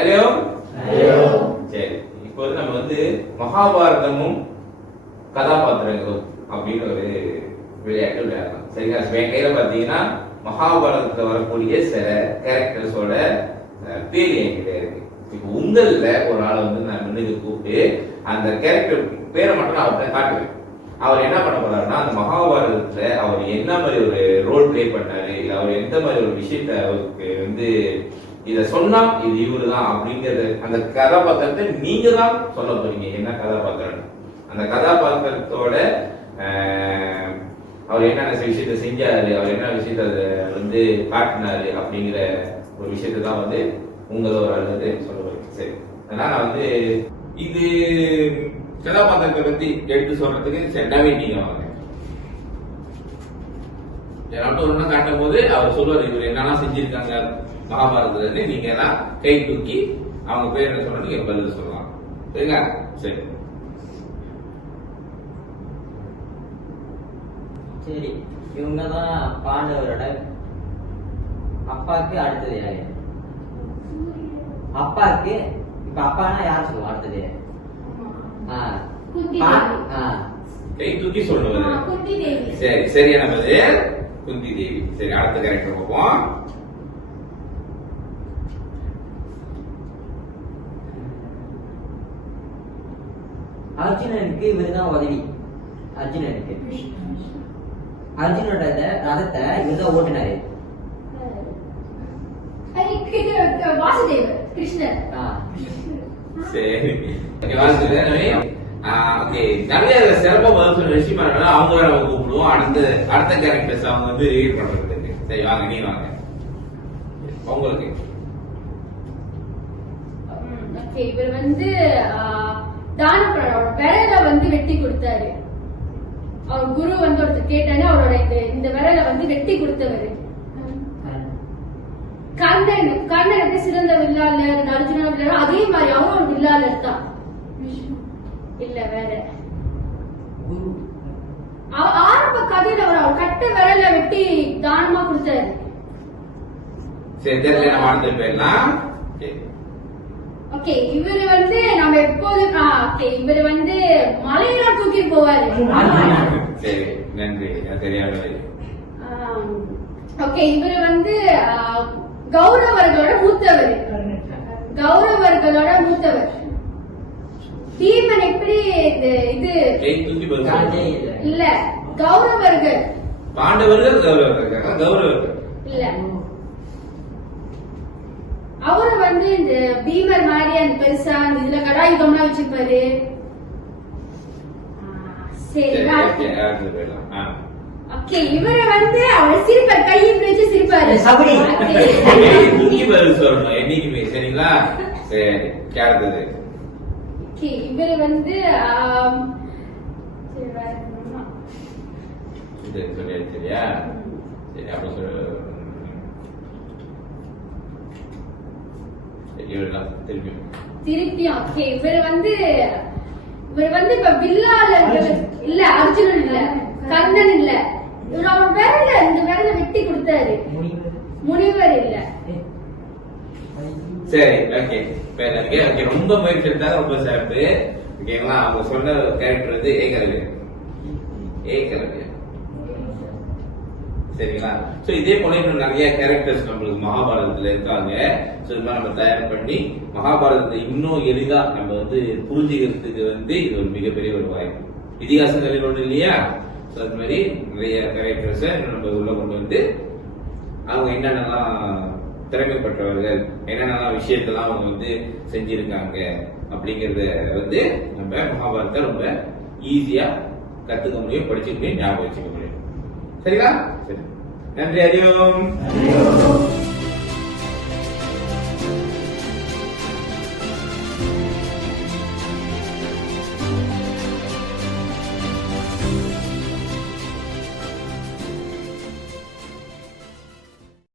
தெரியும் சரி இப்போ வந்து நம்ம வந்து மகாபாரதமும் கதாபாத்திரங்களும் அப்படின்னு ஒரு விளையாட்டு விளையாடலாம். சரிங்களா? என் கையில பாத்தீங்கன்னா மகாபாரதத்துல வரக்கூடிய சில கேரக்டர்ஸோட பேர் என்கிட்ட இருக்கு. இப்போ உங்கள்ல ஒரு ஆளை வந்து நான் முன்னுக்கு கூப்பிட்டு அந்த கேரக்டர் பேரை மட்டும் நான் அவர்கிட்ட காட்டுவேன். அவர் என்ன பண்ண போறாருன்னா அந்த மகாபாரதத்துல அவர் என்ன மாதிரி ஒரு ரோல் ப்ளே பண்ணாரு? இல்ல அவர் எந்த மாதிரி ஒரு விஷயத்த அவருக்கு வந்து இத சொன்னா இது இவரு தான் அப்படிங்கறது அந்த கதாபாத்திரத்தை நீங்க தான் சொல்ல போறீங்க. என்ன கதாபாத்திரம் அந்த கதாபாத்திரத்தோட ஆஹ், அவர் என்னென்ன விஷயத்த செஞ்சாரு அவர் என்ன விஷயத்த வந்து காட்டினாரு அப்படிங்கிற ஒரு விஷயத்தை தான் வந்து உங்களோட அல்லது சொல்ல போறீங்க. சரி. அதனால வந்து இது கதாபாத்திரத்தை பத்தி எடுத்து சொல்றதுக்கு சரி நீங்க வாங்க. யாராட்டும் ஒண்ணு காட்டும் போது அவர் சொல்லுவார் இவர் என்னெல்லாம் செஞ்சிருக்காங்க மகாபாரதத்துல நீங்க எல்லாம் கை தூக்கி அவங்க பேர் என்ன சொன்னா நீங்க பதில் சொல்லலாம். சரிங்களா? சரி. சரி. இவங்க தான் பாண்டவரோட அப்பாக்கு அடுத்தது யாரு? அப்பாக்கு இப்ப அப்பானா யார் சொல்லுவோம் அடுத்தது. கை தூக்கி சொல்லுவது. ஆ, குந்தி தேவி சரி சரியான பதில் குந்தி தேவி சரி அடுத்த கேரக்டர் பார்ப்போம். அர்ஜுனனுக்கு இவரு தான் உதவி. அர்ஜுனனுக்கு. அர்ஜுனோட ரதத்தை இவர் தான் ஓட்டினாரு வாசுதேவர் கிருஷ்ணர். ஆ. சரி. நிறைய சிறப்பா பதில் சொல்ற விஷயமா இருக்கா அவங்க நம்ம கூப்பிடுவோம். அடுத்த அடுத்த கேரக்டர்ஸ் அவங்க வந்து ரீட் பண்றதுக்கு சரி வாங்க நீ வாங்க. உங்களுக்கு. இவர் வந்து தானப்பரோட விரல வந்து வெட்டி கொடுத்தாரு. அவர் குரு வந்து ஒருத்தர் கேட்டானே அவரோட இந்த இந்த விரல வந்து வெட்டி கொடுத்தவர். கர்ணன் கர்ணன் எப்படி சிறந்த வில்லாளர் அர்ஜுனா வில்லாளர் அதே மாதிரி அவரும் ஒரு வில்லாளர் தான். இல்ல வேற. ஆரம்ப கதையில அவர் அவர் கட்ட விரல வெட்டி தானமா கொடுத்தாரு. சரி தெரியல நம்ம அடுத்த போயிடலாம். ஓகே இவர் வந்து நம்ம எப்போதும் ஓகே இவர் வந்து மலையெல்லாம் தூக்கிட்டு போவாரு. சரி நன்றி. தெரியாத ஓகே இவர் வந்து கௌரவர்களோட மூத்தவர். கௌரவர்களோட மூத்தவர். பீமன் எப்படி இந்த இது தூக்கி. இல்ல கௌரவர்கள். பாண்டவர்கள் கௌரவர்கள். கௌரவர்கள். இல்ல அவரு வந்து இந்த பீமர் மாதிரி அந்த பெருசா அந்த இதுல கடாயுதம்லாம் வச்சிருப்பாரு. ஓகே இவரை வந்து அவர் சிரிப்பார் கை இப்படி வச்சு சிரிப்பாரு. சபரி. Okay. கை தூக்கி பதில் சொல்லணும் என்னைக்குமே சரிங்களா? சரி இவர் வந்து இது சொல்லியாச்சு சரியா? சரி அப்புறம் சொல்லு சரி இவரெல்லாம் திருப்பி. ஓகே இவர் வந்து இவர் வந்து இப்ப வில்லாளர்கள் இல்ல அர்ஜுனன் இல்ல கர்ணன் இல்ல. இவர் அவர் விரல இந்த விரல வெட்டி கொடுத்தாரு. முனிவர். இல்ல. சரி ஓகே பேர் இருக்கு ஓகே ரொம்ப முயற்சி எடுத்தாங்க ரொம்ப சிறப்பு. ஓகேங்களா அவங்க சொன்ன கேரக்டர் வந்து ஏகலவி ஏகலவி சரிங்களா சோ இதே போல இன்னும் நிறைய கேரக்டர்ஸ் நம்மளுக்கு மகாபாரதத்துல இருக்காங்க. சோ இது மாதிரி நம்ம தயார் பண்ணி மகாபாரதத்தை இன்னும் எளிதா நம்ம வந்து புரிஞ்சுக்கிறதுக்கு வந்து இது ஒரு மிகப்பெரிய ஒரு வாய்ப்பு. இதிகாசங்களில் ஒன்று இல்லையா? சோ அது மாதிரி நிறைய கேரக்டர்ஸை நம்ம உள்ள கொண்டு வந்து அவங்க என்னென்னலாம் திறமைப்பட்டவர்கள் என்னென்னலாம் விஷயத்தெல்லாம் அவங்க வந்து செஞ்சிருக்காங்க அப்படிங்கறத வந்து நம்ம மகாபாரதத்தை ரொம்ப ஈஸியா கத்துக்க முடியும் படிச்சுக்க முடியும் ஞாபகம் வச்சுக்க முடியும். சரிங்களா? சரி. Andrea Dion.